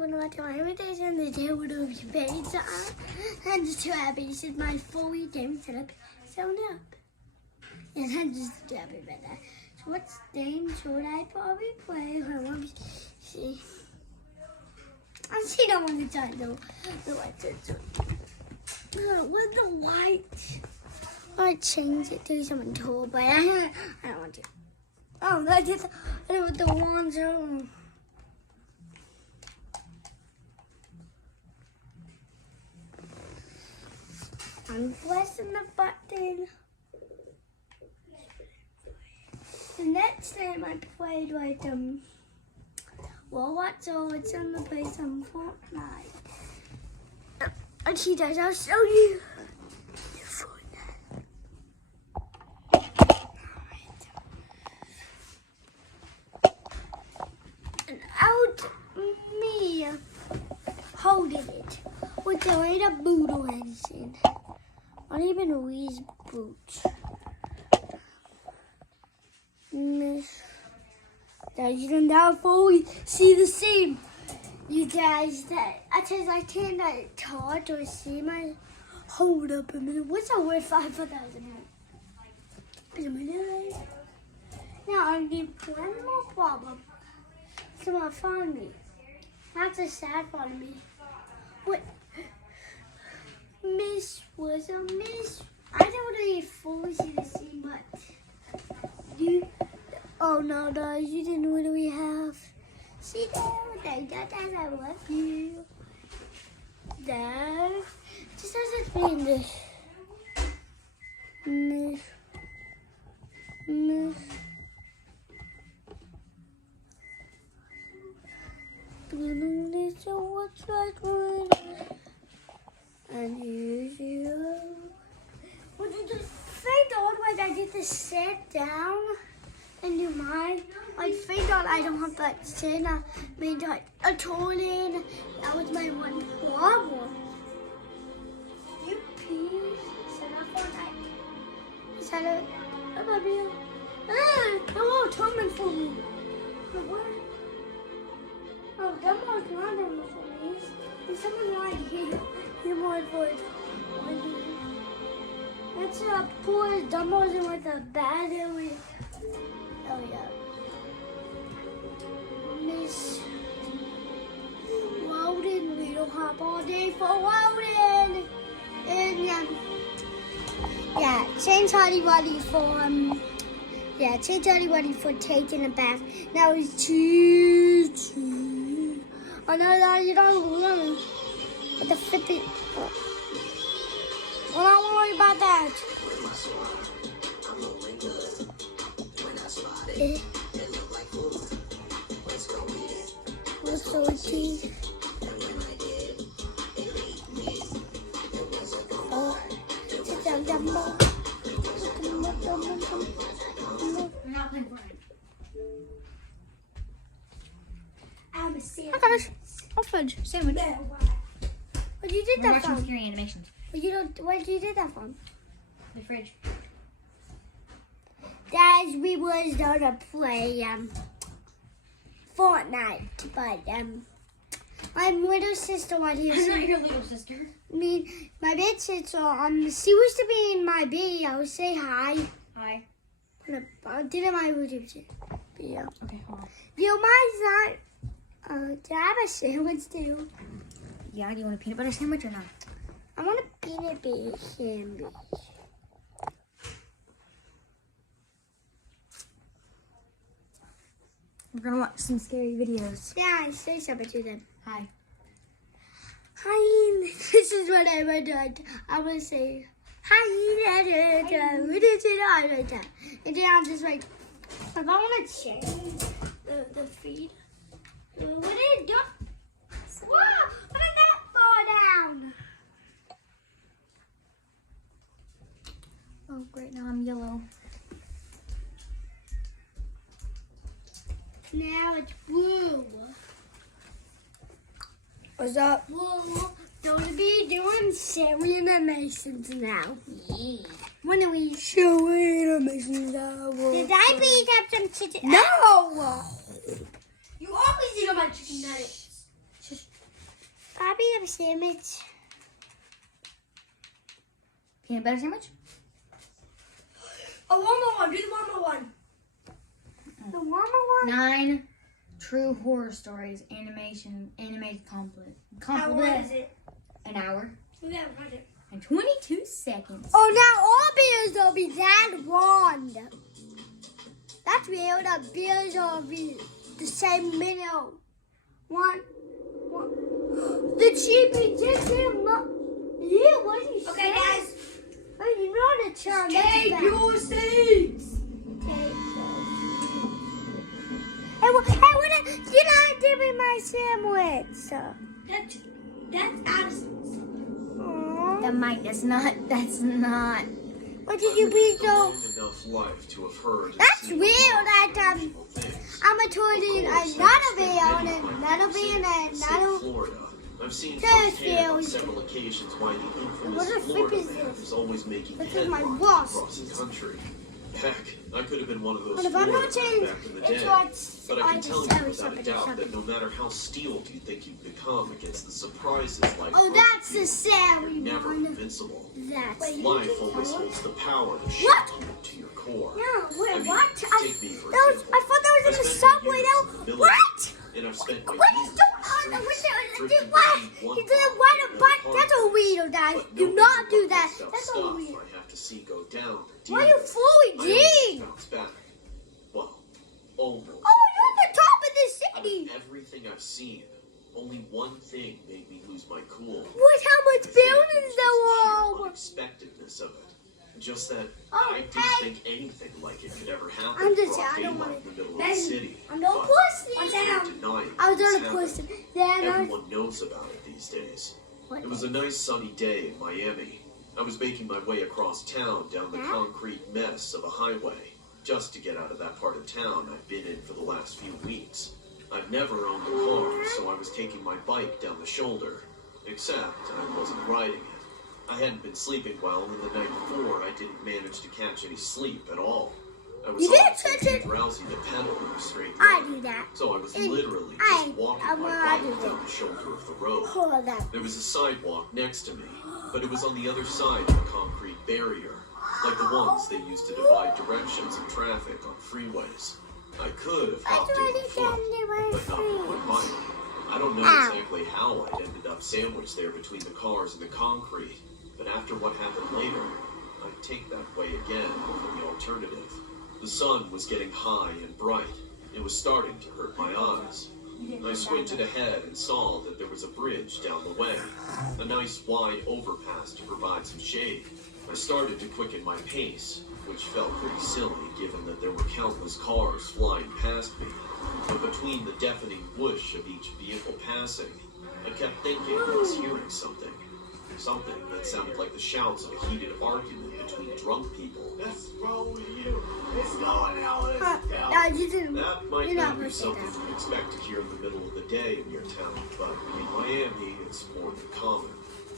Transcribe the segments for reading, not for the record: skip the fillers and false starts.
want to watch my invitation to do with your pizza. I'm just too happy. This is my full weekend set up. Sewn up. And I'm just happy about that. So what game should I probably play? I want to see. I see that one inside though. The lights are with the light. I change it to something cool, but I don't want to. Oh, I did with the wands on. I'm pressing the button. The next time I played like well, what's all? It's on the play some Fortnite. And she does. I'll show you. Me holding it with the way the boot or anything. Not even Louise boots. Guys, you can now fully see the seam. You guys, I can't touch or see my hold up a minute. What's that worth 5,000? Now I need one more problem. Someone found me. That's a sad part of me. What? Miss was a miss. I don't really fully see the scene, but you. Oh no, guys, you didn't know what we have. See there? That I love you. There. Just as it's being this. Miss. So what's right one? And here's you. Would you just fade on when I get to sit down and do mine? Like fade on, I don't have that sit. I made like a toilet. That was my one problem. You pee. Set up all night. Set it. I love you. Hello, coming for me. But what? Oh, Dumbledore's not in the police. There's someone right here. You're more voice. That's a poor Dumbledore's in with a bad area. Oh, yeah. Miss Loaded. We don't have all day for Loaded. And, yeah, change Hardy Buddy for, change Hardy Buddy for taking a bath. Now it's choo-choo. Oh no, you don't run. With the 50. Well, don't worry about that. What's so cheap? Sit down, Dumbo. We're not playing Fortnite. Hi guys, orphanage sandwich. What you did that from? Scary animations. What you did that from? The fridge. Guys, we was gonna play Fortnite, but my little sister right here. I'm not your little sister. My big sister she was to be in my video. Say hi. Hi. Did it my YouTube video? Okay, hold on. You mine's not. Do I have a sandwich too? Yeah, do you want a peanut butter sandwich or not? I want a peanut butter sandwich. We're gonna watch some scary videos. Yeah, say something to them. Hi. Hi, this is what I'm gonna do. I'm gonna say, hi, what is it? And then I'll just like, if I wanna change the feed. What did it do? Whoa, what did that fall down? Oh, great, now I'm yellow. Now it's blue. What's up? Whoa, don't be doing Serena Masons now. Yeah. When are we? Serena Masons. Did I please have some chicken? No! You always eat all my chicken nuggets. have a sandwich? Peanut butter sandwich? Oh, one more one. Do the one more one. The warmer one? 9 true horror stories, animated complete. How long is it? An hour We haven't heard it. and 22 seconds. Oh, now all beers will be that long. That's real. The beers will be the same minute. One. The cheapy just him. Yeah, what is he Okay, saying? guys. Oh, you know the charm. Take your seats. Hey, what? You're not giving my sandwich. That's Addison's. Aww. That mic, that's not. What did you be so? Enough life to have heard. That's weird. That I'm a toilet, another video, and another video, and another. Florida. I've seen There's firsthand on videos. several occasions why the What infamous the flip Florida is man this? is always making This is my headlines boss. across the country. Heck, I could have been one of those But if I'm Florida not saying men back in the it's day. what's But I can tell you something, without a doubt that no matter how steeled you think you've become against the surprises life Oh, throws that's at the you, sad you're never one. invincible. That's. Life always holds the power to shake What? you to your core. No, wait, I mean, what? take me for I example. thought that was in the I spent subway. years That in the military, what? And I've spent my What years is in going the on? streets, What? drifting What? between one You did car what? and But another that's a car. weirdo, guys. But Do no not matter do what that. messed up That's a stuff weird. I have to see go down to Why deal you with. fully I always did? bounce back. Well, almost. Oh, you're at the top of the Out city. of everything I've seen, only one thing made me lose my cool. What? How much buildings there The were? unexpectedness of it. Just that Oh, I didn't hey. think anything like it could ever happen. I'm just- broad I don't daylight wanna- in the middle of the Hey, city. I'm no But pussy. What's I that? can't deny I was it's on a happened. pussy. Then I. Everyone knows about it these days. What? It was a nice sunny day in Miami. I was making my way across town down the Huh? concrete mess of a highway, just to get out of that part of town I've been in for the last few weeks. I've never owned a car, so I was taking my bike down the shoulder. Except I wasn't riding it. I hadn't been sleeping well, and the night before I didn't manage to catch any sleep at all. I was You didn't also touch too it? drowsy to pedal in a straight I line. do that. So I was And literally I- just walking I my wanna bike do down the shoulder of the road. Hold that. There was a sidewalk next to me, but it was on the other side of a concrete barrier, like the ones they use to divide directions of traffic on freeways. I could have hopped in on foot, but not with my bike. I don't know Ow. exactly how I ended up sandwiched there between the cars and the concrete, but after what happened later, I'd take that way again over the alternative. The sun was getting high and bright. It was starting to hurt my eyes. I squinted ahead and saw that there was a bridge down the way, a nice wide overpass to provide some shade. I started to quicken my pace, which felt pretty silly given that there were countless cars flying past me. But between the deafening whoosh of each vehicle passing, I kept thinking I was hearing something. Something that sounded like the shouts of a heated argument between drunk people. What's wrong with you? It's going out. No, you didn't. That might You're not not be gonna say something that. you expect to hear in the middle of the day in your town, but in Miami, it's more than common.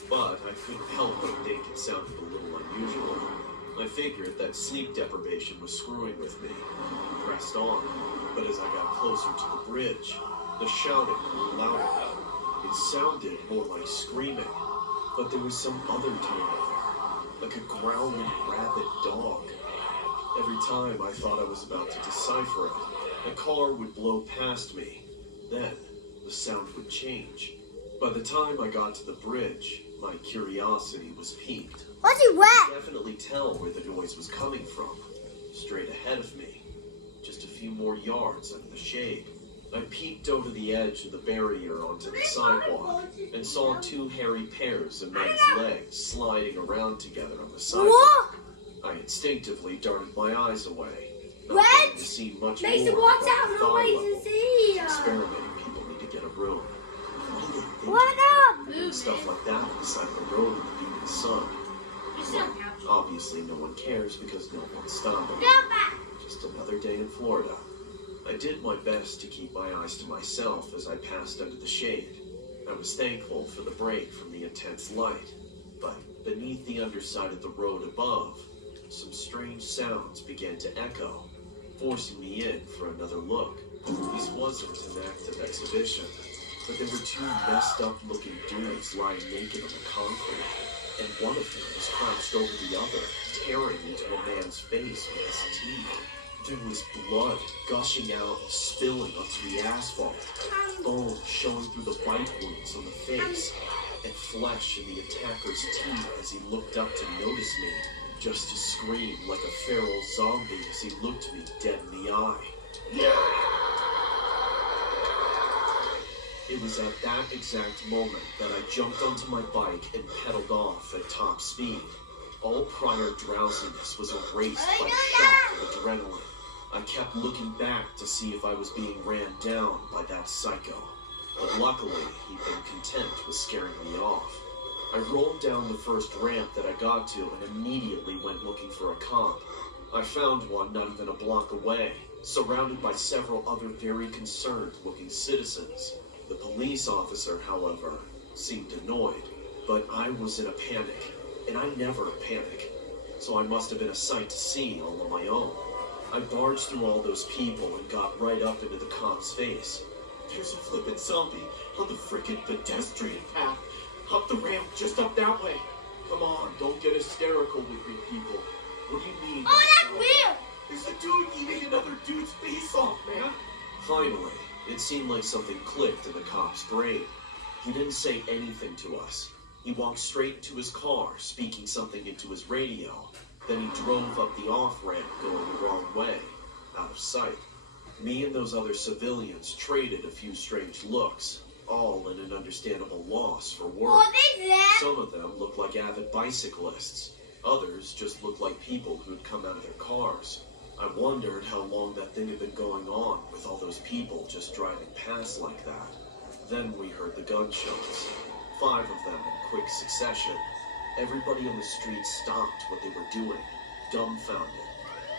But I couldn't help but think it sounded a little unusual. I figured that sleep deprivation was screwing with me. I pressed on, but as I got closer to the bridge, the shouting grew louder. It sounded more like screaming, but there was some other tone of it, like a growling rabid dog. Every time I thought I was about to decipher it, a car would blow past me. Then, the sound would change. By the time I got to the bridge, my curiosity was piqued. Was he I wet? could definitely tell where the noise was coming from. Straight ahead of me, just a few more yards under the shade. I peeked over the edge of the barrier onto the sidewalk and saw two hairy pairs of men's legs sliding around together on the sidewalk. What? I instinctively darted my eyes away, not What? wanting to see much Mason, more watch above out. the No thigh way level. to see. Experimenting people need to get a room. What do they think? What up? Doing stuff like that on the side of the road in the heat of the sun. Obviously, no one cares because no one's stopping. Just another day in Florida. I did my best to keep my eyes to myself as I passed under the shade. I was thankful for the break from the intense light, but beneath the underside of the road above, some strange sounds began to echo, forcing me in for another look. This wasn't an active exhibition. but there were two messed up looking dudes lying naked on the concrete, and one of them was crouched over the other, tearing into a man's face with his teeth. There was blood gushing out and spilling onto the asphalt, bone showing through the bite wounds on the face, and flesh in the attacker's teeth as he looked up to notice me, just to scream like a feral zombie as he looked me dead in the eye. It was at that exact moment that I jumped onto my bike and pedaled off at top speed. All prior drowsiness was erased by a shock of adrenaline. I kept looking back to see if I was being ran down by that psycho. But luckily, he'd been content with scaring me off. I rolled down the first ramp that I got to and immediately went looking for a cop. I found one not even a block away, surrounded by several other very concerned-looking citizens. The police officer, however, seemed annoyed, but I was in a panic, and I never panic, so I must have been a sight to see all on my own. I barged through all those people and got right up into the cop's face. There's a flippin' zombie on the frickin' pedestrian path. Up the ramp, just up that way. Come on, don't get hysterical with me, people. What do you mean? Oh, that's real! There's a dude eating another dude's face off, man. Finally, it seemed like something clicked in the cop's brain. He didn't say anything to us. He walked straight to his car, speaking something into his radio. Then he drove up the off-ramp, going the wrong way, out of sight. Me and those other civilians traded a few strange looks, all in an understandable loss for work. What is that? Some of them looked like avid bicyclists. Others just looked like people who'd come out of their cars. I wondered how long that thing had been going on with all those people just driving past like that. Then we heard the gunshots. 5 of them in quick succession. Everybody on the street stopped what they were doing, dumbfounded.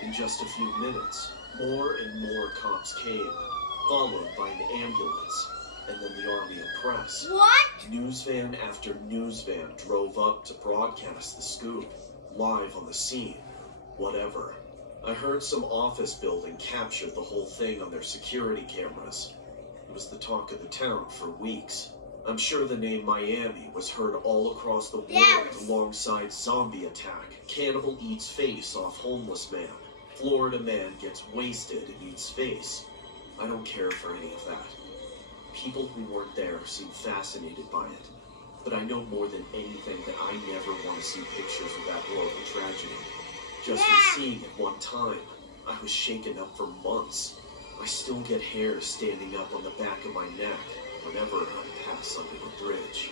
In just a few minutes, more and more cops came, followed by an ambulance, and then the army and press. What? News van after news van drove up to broadcast the scoop, live on the scene. Whatever. I heard some office building captured the whole thing on their security cameras. It was the talk of the town for weeks. I'm sure the name Miami was heard all across the world alongside Zombie Attack, Cannibal Eats Face off Homeless Man, Florida Man Gets Wasted and Eats Face. I don't care for any of that. People who weren't there seem fascinated by it, but I know more than anything that I never want to see pictures of that horrible tragedy. Just from seeing it one time, I was shaken up for months. I still get hairs standing up on the back of my neck whenever I pass under the bridge.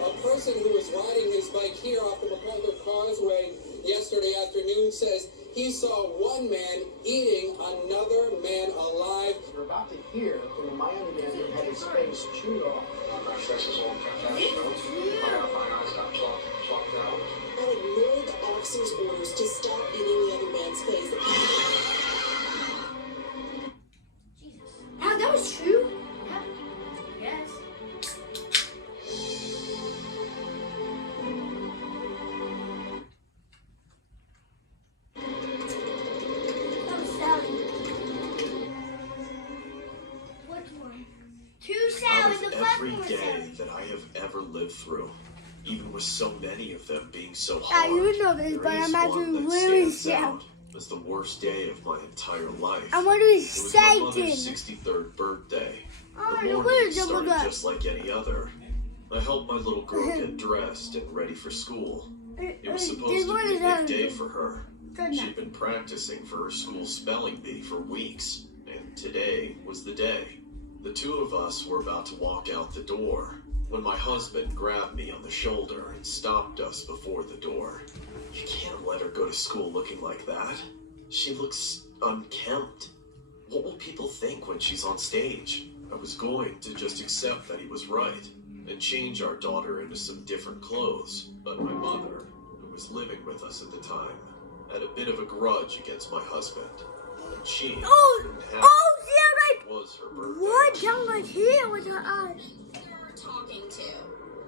A person who was riding his bike here off the McCullough Causeway yesterday afternoon says he saw one man eating another man alive. We're about to hear from a Miami man who had his face chewed off. I ignored the officer's orders to stop eating the other man's face. That was true? Yes. That was Sally. Which one? Two Out Sally. of The first every one was day Sally. that I have ever lived through, even with so many of them being so Yeah, hard, you know this, there but is I'm actually one that really stands sad. out as the worst day of my entire life. I'm going to be It was my mother's Satan. 63rd birthday. Oh, The the morning word started double just like any other. I helped my little girl get dressed and ready for school. It was supposed to be a big day for her. She'd been practicing for her school spelling bee for weeks, and today was the day. The two of us were about to walk out the door when my husband grabbed me on the shoulder and stopped us before the door. You can't let her go to school looking like that. She looks unkempt. What will people think when she's on stage? I was going to just accept that he was right and change our daughter into some different clothes, but my mother, who was living with us at the time, had a bit of a grudge against my husband. And she Oh, couldn't have yeah, it was her birthday. what? Down right here with her eyes. You're talking to.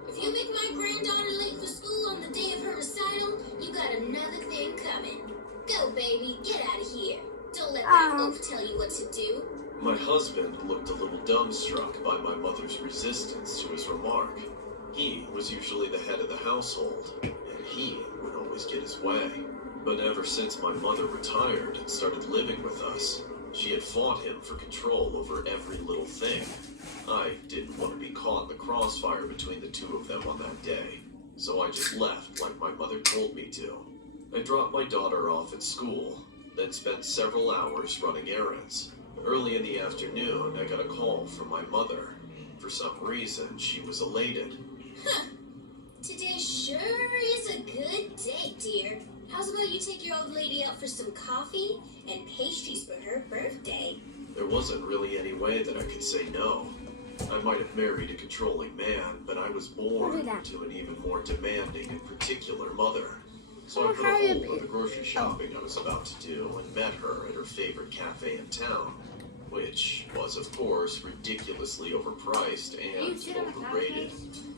If you make my granddaughter late for school on the day of her recital, you got another thing coming. Go, baby, get out of here. Don't let that oaf tell you what to do. My husband looked a little dumbstruck by my mother's resistance to his remark. He was usually the head of the household, and he would always get his way. But ever since my mother retired and started living with us, she had fought him for control over every little thing. I didn't want to be caught in the crossfire between the two of them on that day, so I just left like my mother told me to. I dropped my daughter off at school, then spent several hours running errands. Early in the afternoon, I got a call from my mother. For some reason, she was elated. Huh. Today sure is a good day, dear. How's about you take your old lady out for some coffee and pastries for her birthday? There wasn't really any way that I could say no. I might have married a controlling man, but I was born to an even more demanding and particular mother. So I put a hold on the grocery shopping I was about to do and met her at her favorite cafe in town, which was, of course, ridiculously overpriced and overrated.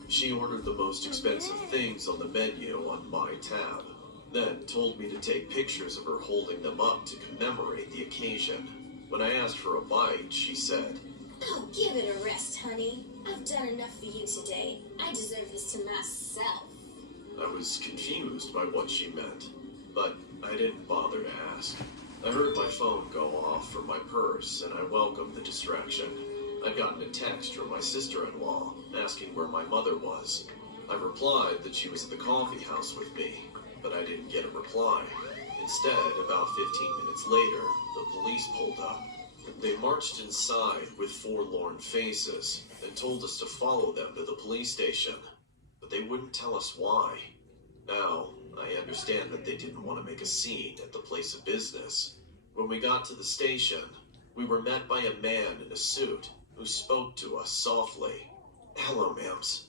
She ordered the most expensive things on the menu on my tab, then told me to take pictures of her holding them up to commemorate the occasion. When I asked for a bite, she said, "Oh, give it a rest, honey. I've done enough for you today. I deserve this to myself." I was confused by what she meant, but I didn't bother to ask. I heard my phone go off from my purse, and I welcomed the distraction. I'd gotten a text from my sister-in-law asking where my mother was. I replied that she was at the coffee house with me, but I didn't get a reply. Instead, about 15 minutes later, the police pulled up. They marched inside with forlorn faces and told us to follow them to the police station, but they wouldn't tell us why. Now, I understand that they didn't want to make a scene at the place of business. When we got to the station, we were met by a man in a suit who spoke to us softly. "Hello, ma'ams.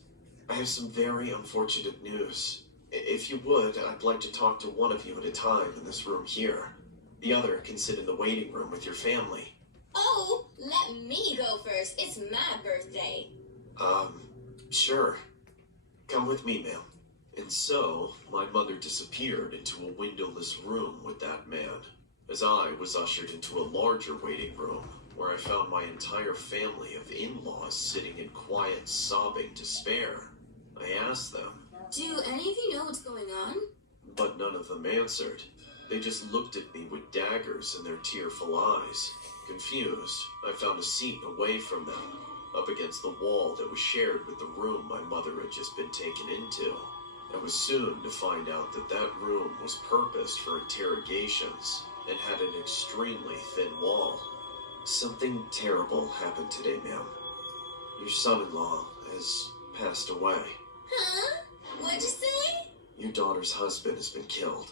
I have some very unfortunate news. If you would, I'd like to talk to one of you at a time in this room here. The other can sit in the waiting room with your family." Oh, let me go first. It's my birthday. Sure. Come with me, ma'am. And so, my mother disappeared into a windowless room with that man, as I was ushered into a larger waiting room, where I found my entire family of in-laws sitting in quiet, sobbing despair. I asked them, Do any of you know what's going on? but none of them answered. They just looked at me with daggers in their tearful eyes. Confused, I found a seat away from them, up against the wall that was shared with the room my mother had just been taken into. I was soon to find out that that room was purposed for interrogations and had an extremely thin wall. "Something terrible happened today, ma'am. Your son-in-law has passed away. Huh? What'd you say? Your daughter's husband has been killed."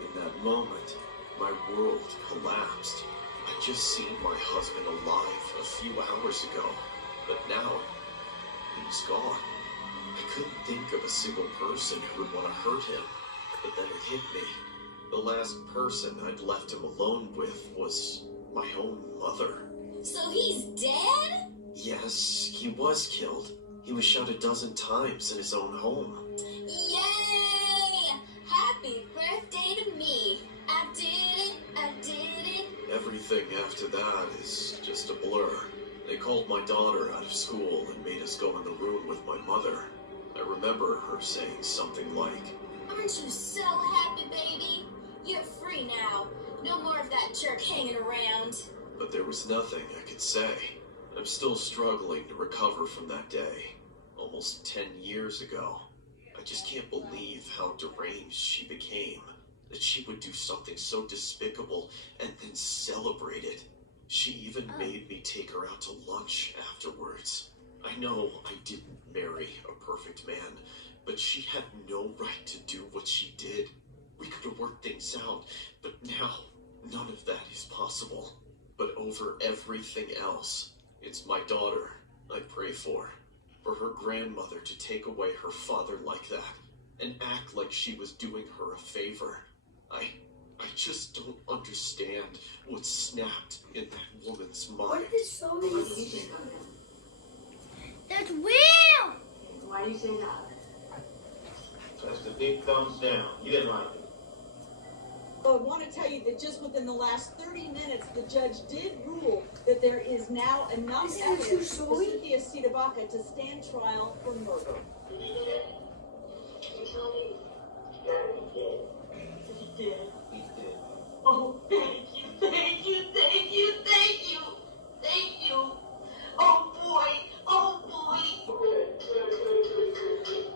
In that moment, my world collapsed. I'd just seen my husband alive a few hours ago, but now he was gone. I couldn't think of a single person who would want to hurt him, but then it hit me. The last person I'd left him alone with was my own mother. So he's dead? Yes, he was killed. He was shot 12 times in his own home. Yay! Happy birthday to me. I did it. I did it. Everything after that is just a blur. They called my daughter out of school and made us go in the room with my mother. I remember her saying something like, Aren't you so happy, baby? You're free now. No more of that jerk hanging around. but there was nothing I could say. I'm still struggling to recover from that day, almost 10 years ago. I just can't believe how deranged she became, that she would do something so despicable and then celebrate it. She even made me take her out to lunch afterwards. I know I didn't marry a perfect man, but she had no right to do what she did. We could have worked things out, but now none of that is possible. But over everything else, it's my daughter I pray for her grandmother to take away her father like that and act like she was doing her a favor. I I just don't understand what snapped in that woman's What mind. did Zoe Why do you say that? That's real! Why do you say that? That's the big thumbs down. You didn't like it. I want to tell you that just within the last 30 minutes, the judge did rule that there is now enough Is it evidence true, for Zoe? Cynthia Sidabaka to stand trial for murder. He did. Oh, thank you, thank you, thank you, thank you, thank you. Oh boy, oh boy.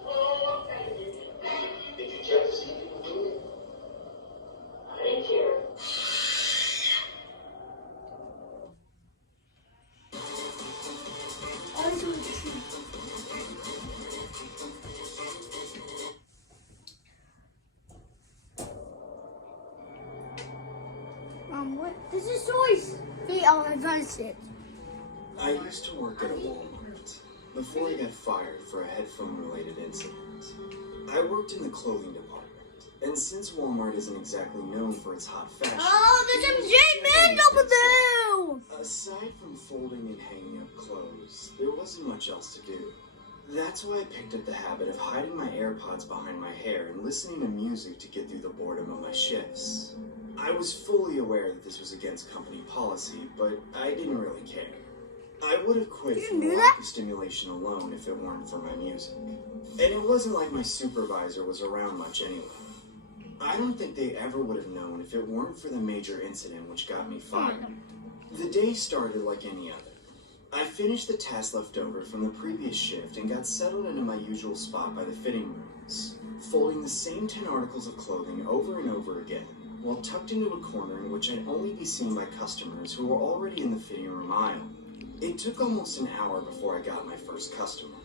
Oh, thank you. Did you check to see if you could do it? I didn't care. What? This is Zoe's feet. Oh, I noticed it. I used to work at a Walmart before I got fired for a headphone-related incident. I worked in the clothing department, and since Walmart isn't exactly known for its hot fashion... Oh, there's MJ Man over there! Aside from folding and hanging up clothes, there wasn't much else to do. That's why I picked up the habit of hiding my AirPods behind my hair and listening to music to get through the boredom of my shifts. I was fully aware that this was against company policy, but I didn't really care. I would have quit from the lack of stimulation alone if it weren't for my music. And it wasn't like my supervisor was around much anyway. I don't think they ever would have known if it weren't for the major incident which got me fired. The day started like any other. I finished the tasks left over from the previous shift and got settled into my usual spot by the fitting rooms, folding the same 10 articles of clothing over and over again, while tucked into a corner in which I'd only be seen by customers who were already in the fitting room aisle. It took almost an hour before I got my first customer.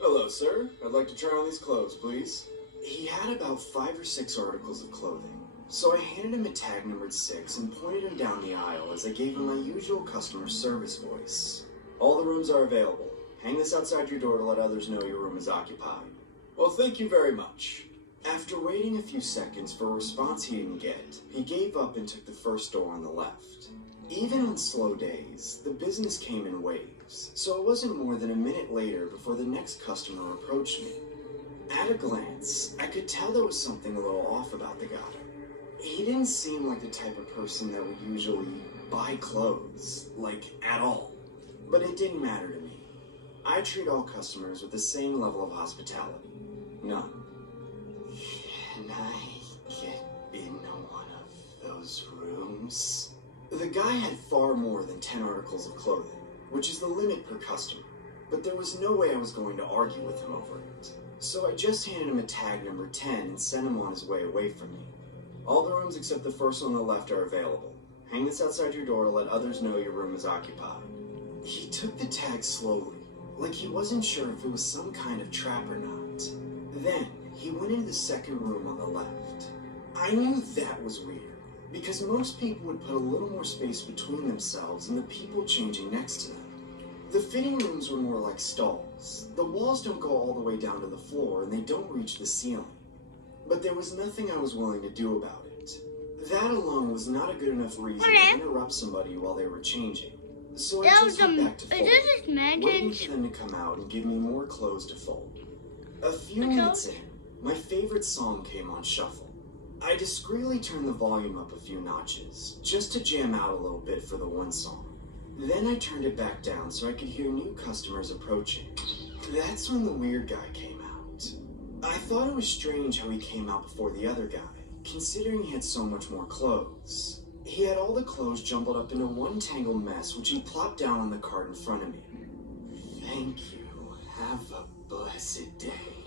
"Hello, sir. I'd like to try on these clothes, please." He had about 5 or 6 articles of clothing, so I handed him a tag numbered 6 and pointed him down the aisle as I gave him my usual customer service voice. "All the rooms are available. Hang this outside your door to let others know your room is occupied." "Well, thank you very much." After waiting a few seconds for a response he didn't get, he gave up and took the first door on the left. Even on slow days, the business came in waves, so it wasn't more than a minute later before the next customer approached me. At a glance, I could tell there was something a little off about the guy. He didn't seem like the type of person that would usually buy clothes, like, at all. But it didn't matter to me. I treat all customers with the same level of hospitality. None. "Can I get in one of those rooms?" The guy had far more than 10 articles of clothing, which is the limit per customer, but there was no way I was going to argue with him over it. So I just handed him a tag number 10 and sent him on his way away from me. "All the rooms except the first one on the left are available. Hang this outside your door to let others know your room is occupied." He took the tag slowly, like he wasn't sure if it was some kind of trap or not. Then he went into the second room on the left. I knew that was weird, because most people would put a little more space between themselves and the people changing next to them. The fitting rooms were more like stalls. The walls don't go all the way down to the floor and they don't reach the ceiling. But there was nothing I was willing to do about it. That alone was not a good enough reason to interrupt somebody while they were changing. So I just went back to folding, waiting for them to come out and give me more clothes to fold. A few minutes in, my favorite song came on shuffle. I discreetly turned the volume up a few notches, just to jam out a little bit for the one song. Then I turned it back down so I could hear new customers approaching. That's when the weird guy came out. I thought it was strange how he came out before the other guy, considering he had so much more clothes. He had all the clothes jumbled up into one tangled mess, which he plopped down on the cart in front of me. "Thank you. Have a blessed day."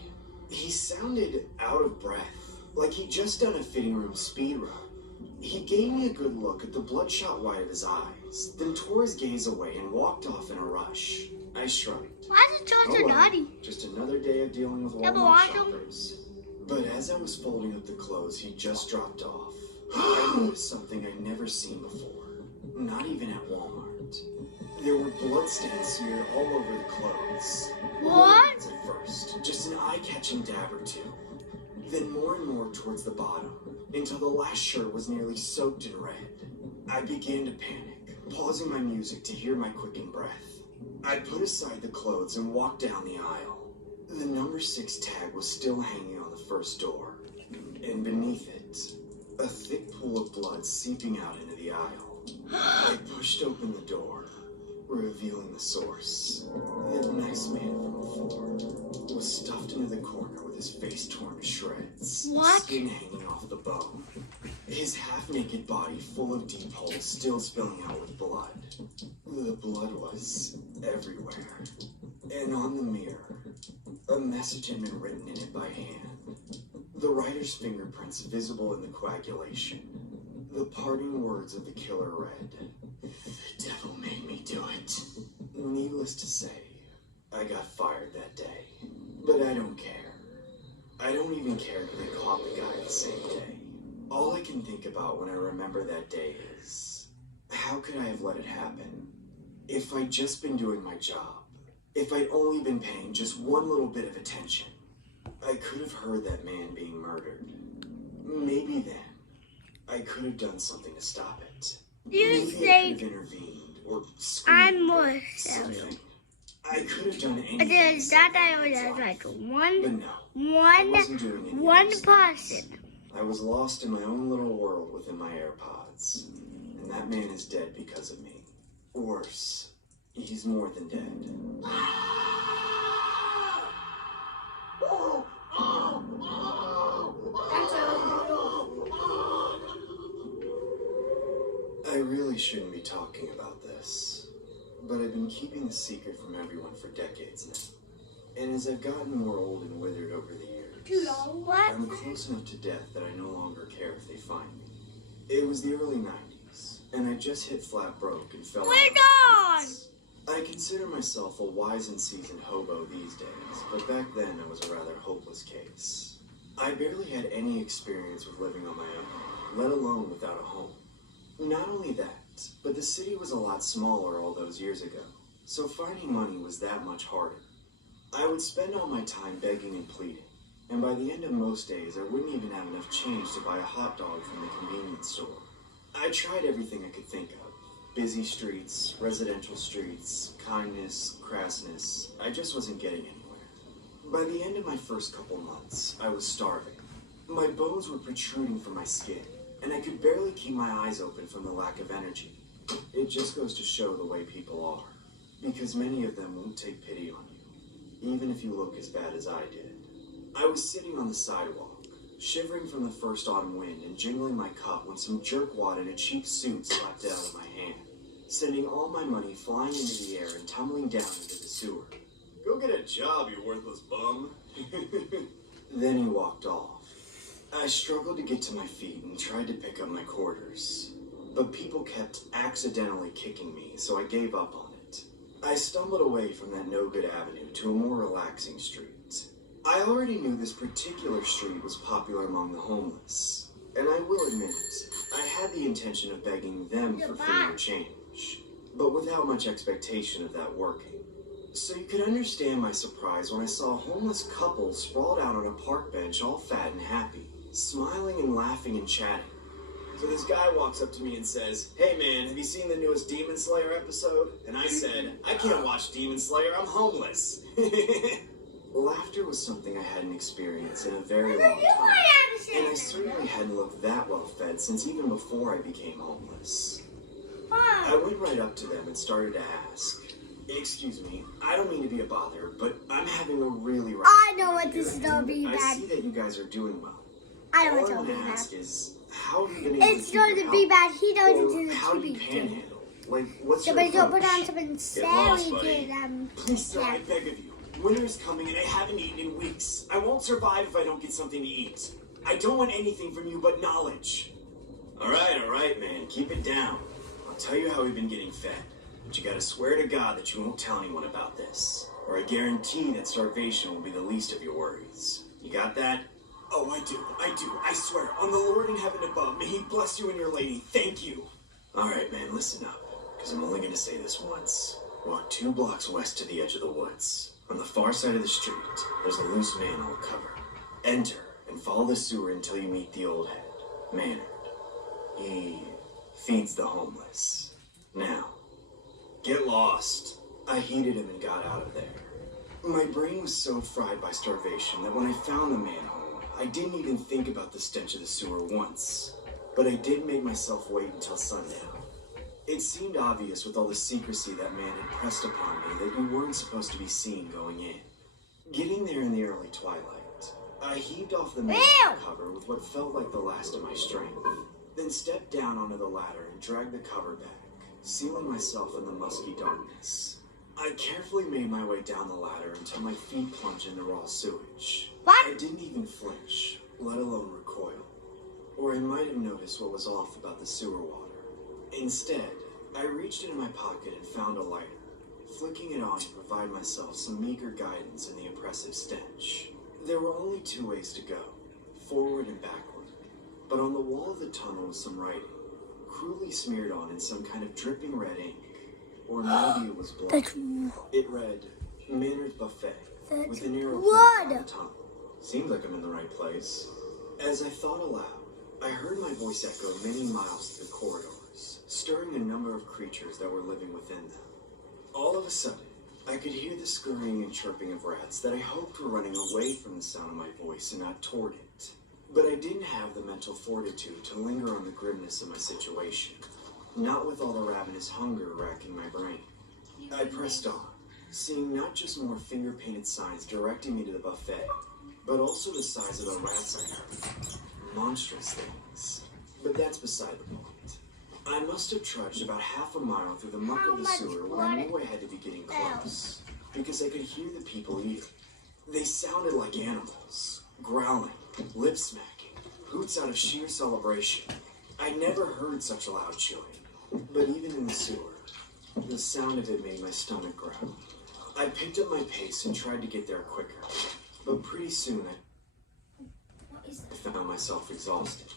He sounded out of breath, like he'd just done a fitting room speed run. He gave me a good look at the bloodshot white of his eyes, then tore his gaze away and walked off in a rush. I shrugged. Why is it so Oh well, naughty? just another day of dealing with Yeah, but Walmart why don't- shoppers. But as I was folding up the clothes he just dropped off, I noticed something I'd never seen before. Not even at Walmart. There were bloodstains smeared all over the clothes. What? At first, just an eye-catching dab or two. Then more and more towards the bottom. until the last shirt was nearly soaked in red. I began to panic, pausing my music to hear my quickened breath. I put aside the clothes and walked down the aisle. The number 6 tag was still hanging on the first door, and beneath it, a thick pool of blood seeping out into the aisle. I pushed open the door, revealing the source. The nice man from before was stuffed into the corner with his face torn to shreds, skin hanging off the bone, his half-naked body full of deep holes still spilling out with blood. The blood was everywhere, and on the mirror, a message had been written in it by hand. The writer's fingerprints visible in the coagulation. The parting words of the killer read, "The devil made me do it." Needless to say, I got fired that day. But I don't care. I don't even care if they caught the guy the same day. All I can think about when I remember that day is, how could I have let it happen? If I'd just been doing my job, if I'd only been paying just one little bit of attention, I could have heard that man being murdered. Maybe then, I could have done something to stop it. You Maybe say I could have intervened or screamed I'm or more something. I could have done anything. And then to that save I my was life. like But one no, I wasn't doing any one of those person. things. I was lost in my own little world within my AirPods. And that man is dead because of me. Worse, he's more than dead. I really shouldn't be talking about this, but I've been keeping the secret from everyone for decades now. And as I've gotten more old and withered over the years, I'm close enough to death that I no longer care if they find me. It was the early 90s, and I just hit flat broke and fell out of my seats. I consider myself a wise and seasoned hobo these days, but back then I was a rather hopeless case. I barely had any experience with living on my own, let alone without a home. Not only that, but the city was a lot smaller all those years ago, so finding money was that much harder. I would spend all my time begging and pleading, and by the end of most days I wouldn't even have enough change to buy a hot dog from the convenience store. I tried everything I could think of. Busy streets, residential streets, kindness, crassness. I just wasn't getting anywhere. By the end of my first couple months, I was starving. My bones were protruding from my skin, and I could barely keep my eyes open from the lack of energy. It just goes to show the way people are, because many of them won't take pity on you, even if you look as bad as I did. I was sitting on the sidewalk, shivering from the first autumn wind and jingling my cup when some jerkwad in a cheap suit slapped it out of my hand, sending all my money flying into the air and tumbling down into the sewer. "Go get a job, you worthless bum." Then he walked off. I struggled to get to my feet and tried to pick up my quarters, but people kept accidentally kicking me, so I gave up on it. I stumbled away from that no-good avenue to a more relaxing street. I already knew this particular street was popular among the homeless, and I will admit, I had the intention of begging them for free change, but without much expectation of that working. So you can understand my surprise when I saw a homeless couple sprawled out on a park bench all fat and happy, smiling and laughing and chatting. So this guy walks up to me and says, "Hey man, have you seen the newest Demon Slayer episode?" And I said, "I can't watch Demon Slayer, I'm homeless." Laughter was something I hadn't experienced in a very long time, and I certainly hadn't looked that well fed since even before I became homeless. I went right up to them and started to ask, "Excuse me, I don't mean to be a bother, but I'm having a really rough I know what this is gonna be I bad. see that you guys are doing well. I know All what's I gonna want be to bad. ask is, how have you been able It's to keep going your to be health? bad. He doesn't Or do the how do you stupid thing. panhandle? Like, what's your Somebody go put approach? on something Get lost, silly buddy. to them. Please, sir, I beg of you. Winter is coming and I haven't eaten in weeks. I won't survive if I don't get something to eat. I don't want anything from you but knowledge. All right, man. Keep it down. I'll tell you how we've been getting fed. But you gotta swear to God that you won't tell anyone about this. Or I guarantee that starvation will be the least of your worries. You got that? Oh, I do. I swear. On the Lord in heaven above, may he bless you and your lady. Thank you. All right, man, listen up. Because I'm only gonna say this once. Walk 2 blocks west to the edge of the woods. On the far side of the street, there's a loose manhole cover. Enter and follow the sewer until you meet the old head. Maynard. He feeds the homeless. Now, get lost. I heeded him and got out of there. My brain was so fried by starvation that when I found the manhole, I didn't even think about the stench of the sewer once. But I did make myself wait until sundown. It seemed obvious with all the secrecy that man had pressed upon me that you weren't supposed to be seen going in. Getting there in the early twilight, I heaved off the manhole cover with what felt like the last of my strength, then stepped down onto the ladder and dragged the cover back, sealing myself in the musky darkness. I carefully made my way down the ladder until my feet plunged into raw sewage. What? I didn't even flinch, let alone recoil. Or I might have noticed what was off about the sewer water. Instead, I reached into my pocket and found a lighter, flicking it on to provide myself some meager guidance in the oppressive stench. There were only two ways to go, forward and backward. But on the wall of the tunnel was some writing, cruelly smeared on in some kind of dripping red ink. Or maybe it was blood. It read, Maynard's Buffet, with an arrow pointing down the tunnel. Seems like I'm in the right place. As I thought aloud, I heard my voice echo many miles through the corridors, stirring a number of creatures that were living within them. All of a sudden, I could hear the scurrying and chirping of rats that I hoped were running away from the sound of my voice and not toward it. But I didn't have the mental fortitude to linger on the grimness of my situation, not with all the ravenous hunger racking my brain. I pressed on, seeing not just more finger-painted signs directing me to the buffet, but also the size of the rats I heard. Monstrous things. But that's beside the point. I must have trudged about half a mile through the muck of the sewer when I knew I had to be getting close, because I could hear the people eating. They sounded like animals, growling, lip-smacking, hoots out of sheer celebration. I never heard such loud chewing, but even in the sewer, the sound of it made my stomach growl. I picked up my pace and tried to get there quicker, but pretty soon I found myself exhausted,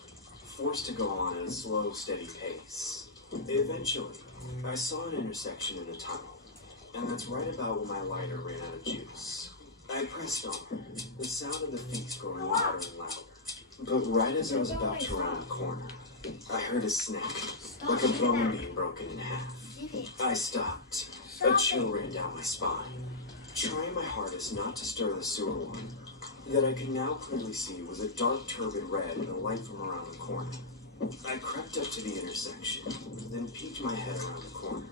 forced to go on at a slow, steady pace. Eventually, I saw an intersection in the tunnel, and that's right about when my lighter ran out of juice. I pressed on, the sound of the feet growing louder and louder. But right as I was about to round the corner, I heard a snap, like a bone being broken in half. I stopped. A chill ran down my spine, trying my hardest not to stir the sewer water. That I could now clearly see was a dark turbid red in the light from around the corner. I crept up to the intersection, then peeked my head around the corner.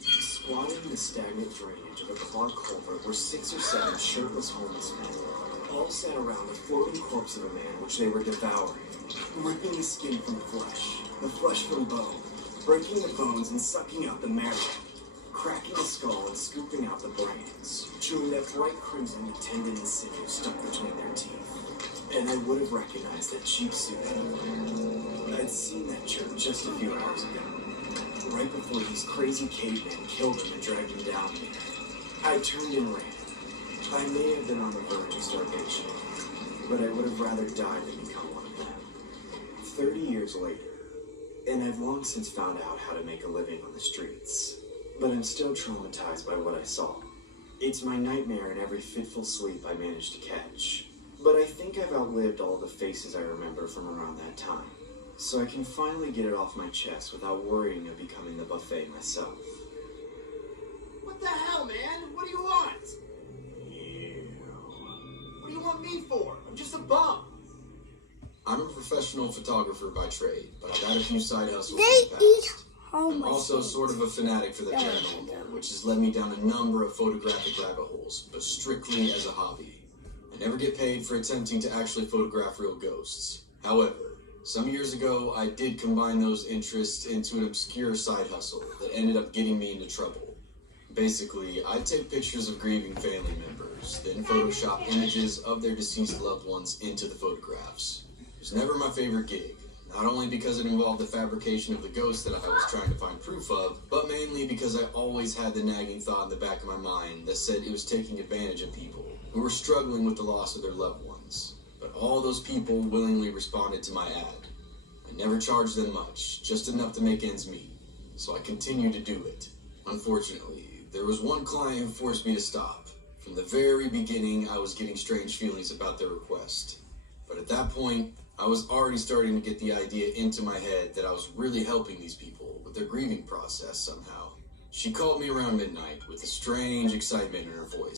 Squatting in the stagnant drainage of a clogged culvert were 6 or 7 shirtless homeless men, all sat around the floating corpse of a man which they were devouring, ripping the skin from the flesh from bone, breaking the bones and sucking out the marrow, cracking the skull and scooping out the brains, chewing that bright crimson with tendon and sinew stuck between their teeth. And I would have recognized that cheap suit. I'd seen that jerk just a few hours ago, right before these crazy cavemen killed him and dragged him down here. I turned and ran. I may have been on the verge of starvation, but I would have rather died than become one of them. 30 years later, and I've long since found out how to make a living on the streets. But I'm still traumatized by what I saw. It's my nightmare in every fitful sleep I managed to catch. But I think I've outlived all the faces I remember from around that time, so I can finally get it off my chest without worrying of becoming the buffet myself. What the hell, man? What do you want? What do you want me for? I'm just a bum. I'm a professional photographer by trade, but I've had a few side hustles They in the past. eat homeless. I'm also sort of a fanatic for the paranormal, which has led me down a number of photographic rabbit holes, but strictly as a hobby. I never get paid for attempting to actually photograph real ghosts. However, some years ago, I did combine those interests into an obscure side hustle that ended up getting me into trouble. Basically, I take pictures of grieving family members, then Photoshop images of their deceased loved ones into the photographs. It was never my favorite gig, not only because it involved the fabrication of the ghost that I was trying to find proof of, but mainly because I always had the nagging thought in the back of my mind that said it was taking advantage of people who were struggling with the loss of their loved ones. But all those people willingly responded to my ad. I never charged them much, just enough to make ends meet, so I continued to do it. Unfortunately, there was one client who forced me to stop. From the very beginning, I was getting strange feelings about their request. But at that point, I was already starting to get the idea into my head that I was really helping these people with their grieving process somehow. She called me around midnight with a strange excitement in her voice.